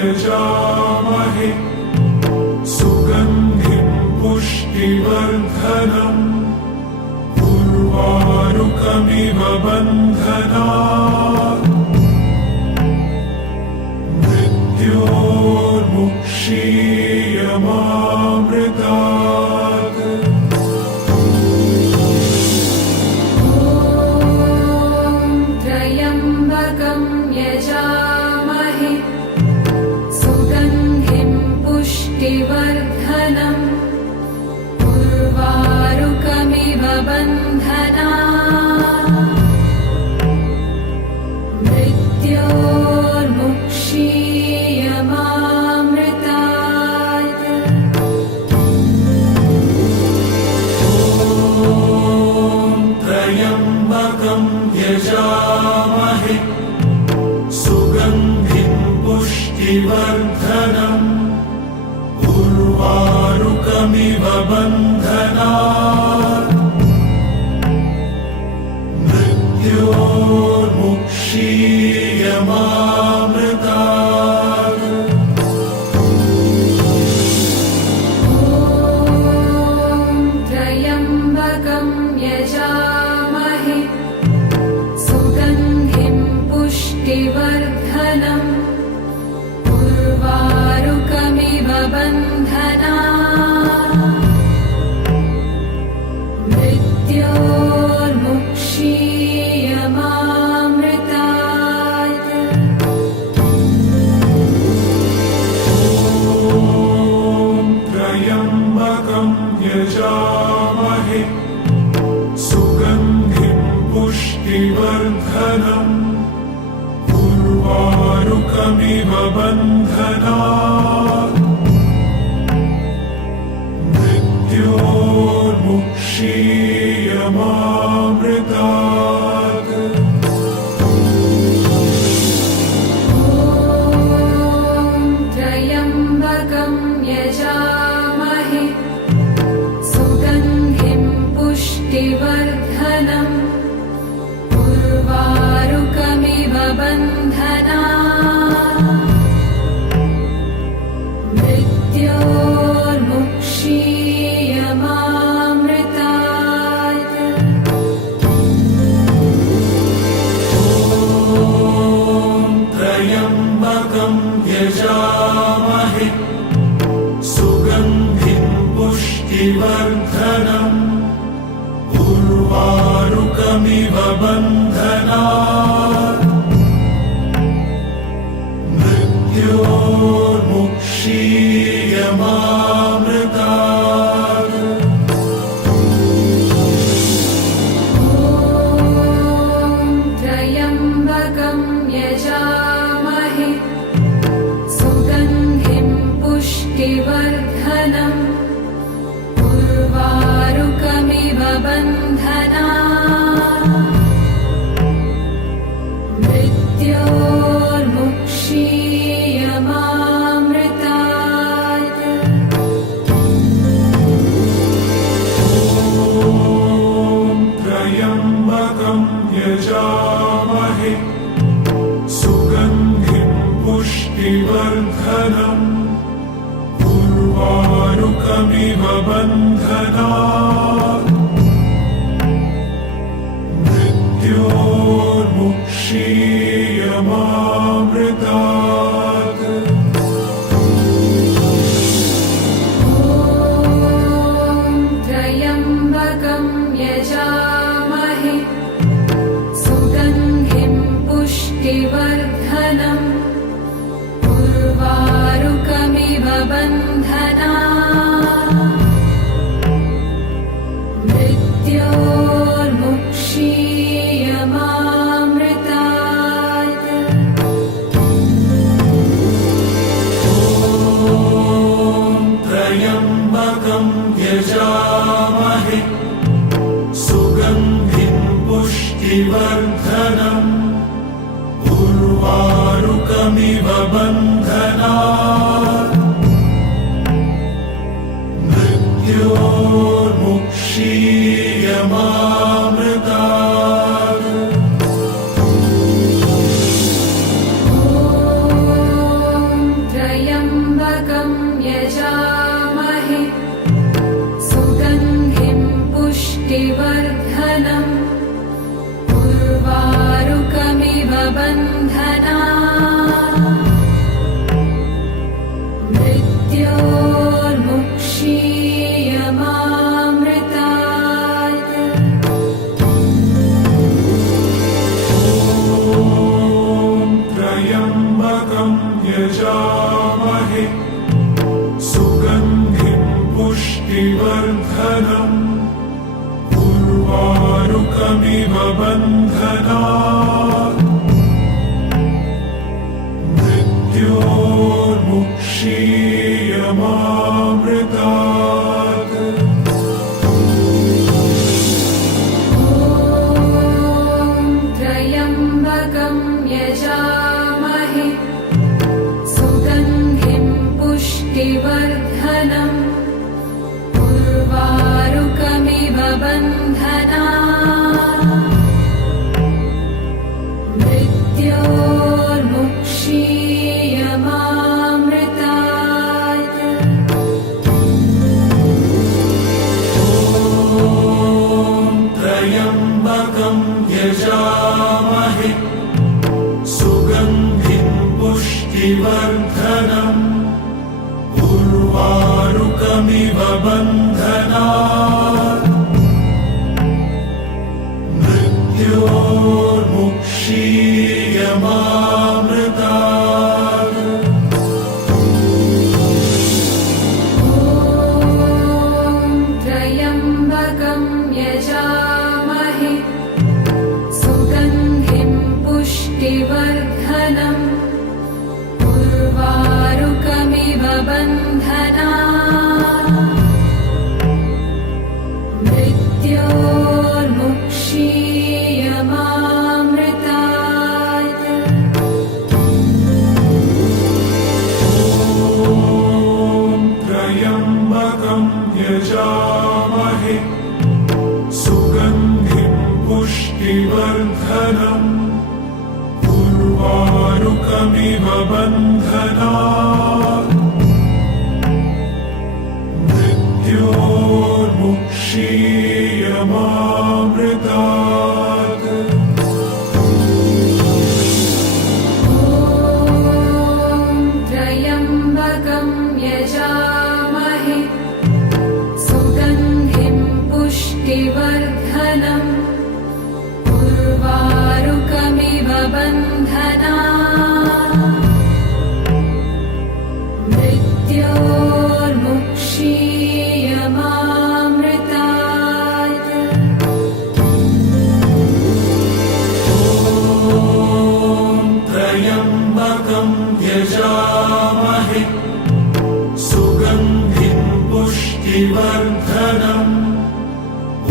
यजामहे सुगन्धिं पुष्टिवर्धनम् उर्वारुकमिव बन्धनात् मृत्योर्मुक्षीयमामृतात् त्र्यम्बकं यजामहे सुगन्धिं पुष्टिवर्धनम् उर्वारुकमिव बन्धनात् मृत्योर्मुक्षीयमामृतात् त्र्यम्बकं यजामहे सुगन्धिं पुष्टिवर्धनम् उर्वारुकमिव बन्धनात् मृत्योर्मुक्षीयमामृतात् त्र्यम्बकं यजामहे सुगन्धिं पुष्टिवर्धनम् उर्वारुकमिव बन्धनात् मृत्योर्मुक्षीयमामृतात् त्र्यम्बकं यजामहे सुगन्धिं पुष्टिवर्धनम् उर्वारुकमिव बन्धनात् मृत्योर्मुक्षीयमामृतात् त्र्यम्बकं यजामहे सुगन्धिं पुष्टिवर्धनम् उर्वारुकमिव बन्धनात् मृत्योर्मुक्षीयमामृतात् त्र्यम्बकं यजामहे सुगन्धिं पुष्टिवर्धनम् उर्वारुकमिव बन्धनात् मृत्योर्मुक्षीयमामृतात् त्र्यम्बकं यजामहे सुगन्धिं पुष्टिवर्धनम् उर्वारुकमिव बन्धनात् मृत्योर्मुक्षीयमामृतात् त्र्यम्बकं यजामहे सुगन्धिं पुष्टिवर्धनम् उर्वारुकमिव बन्धनात् मृत्योर्मुक्षीयमामृतात् त्र्यम्बकं यजामहे सुगन्धिं पुष्टिवर्धनम् उर्वारुकमिव बन्धनात् मृत्योर्मुक्षीयमामृतात् त्र्यम्बकं यजामहे सुगन्धिं पुष्टिवर्धनम् उर्वारुकमिव बन्धनात् मृत्योर्मुक्षीयमामृतात् त्र्यम्बकं यजामहे सुगन्धिं पुष्टिवर्धनम् उर्वारुकमिव बन्धनात् मृत्योर्मुक्षीयमामृतात् त्र्यम्बकं यजामहे सुगन्धिं पुष्टिवर्धनम् उर्वारुकमिव बन्धनात् मृत्योर्मुक्षीयमामृतात् त्र्यम्बकं यजामहे सुगन्धिं पुष्टिवर्धनम् उर्वारुकमिव बन्धनात् मृत्योर्मुक्षीयमामृतात् त्र्यम्बकं यजामहे सुगन्धिं पुष्टिवर्धनम् उर्वारुकमिव बन्धनात् मृत्योर्मुक्षीयमामृतात् त्र्यम्बकं यजामहे सुगन्धिं पुष्टिवर्धनम् उर्वारुकमिव बन्धनात् मृत्योर्मुक्षीयमामृतात् त्र्यम्बकं यजामहे सुगन्धिं पुष्टिवर्धनम् उर्वारुकमिव बन्धनात् मृत्योर्मुक्षीयमामृतात् त्र्यम्बकं यजामहे सुगन्धिं पुष्टिवर्धनम्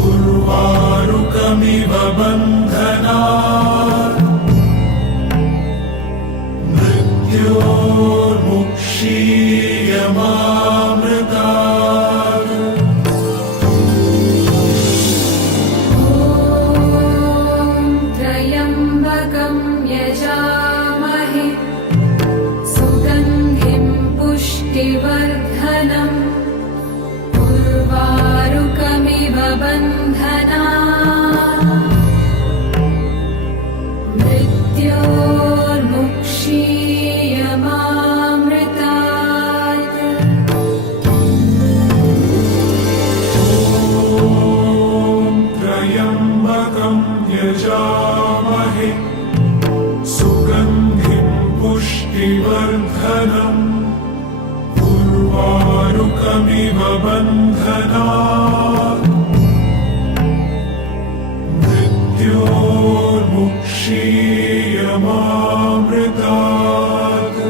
उर्वारुकमिव बन्धनात् मृत्योर्मुक्षीयमामृतात् त्र्यम्बकं यजामहे सुगन्धिं पुष्टिवर्धनम् उर्वारुकमिव बन्धनात् मृत्योर्मुक्षीयमामृतात् त्र्यम्बकं यजामहे सुगन्धिं पुष्टिवर्धनम् उर्वारुकमिव बन्धनात् मृत्योर्मुक्षीयमामृतात्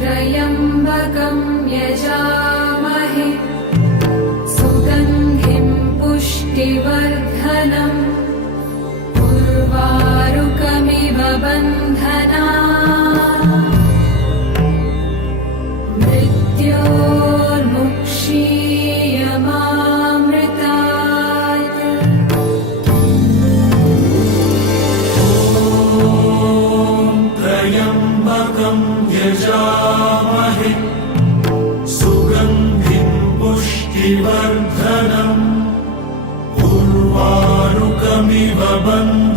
त्र्यम्बकं यजामहे सुगन्धिं पुष्टिवर्धनम् उर्वारुकमिव बन्धनात् मृत्योर्मुक्षीयमामृतात् त्र्यम्बकं यजामहे सुगन्धिं पुष्टिवर्धनम् उर्वारुकमिव बन्धनात्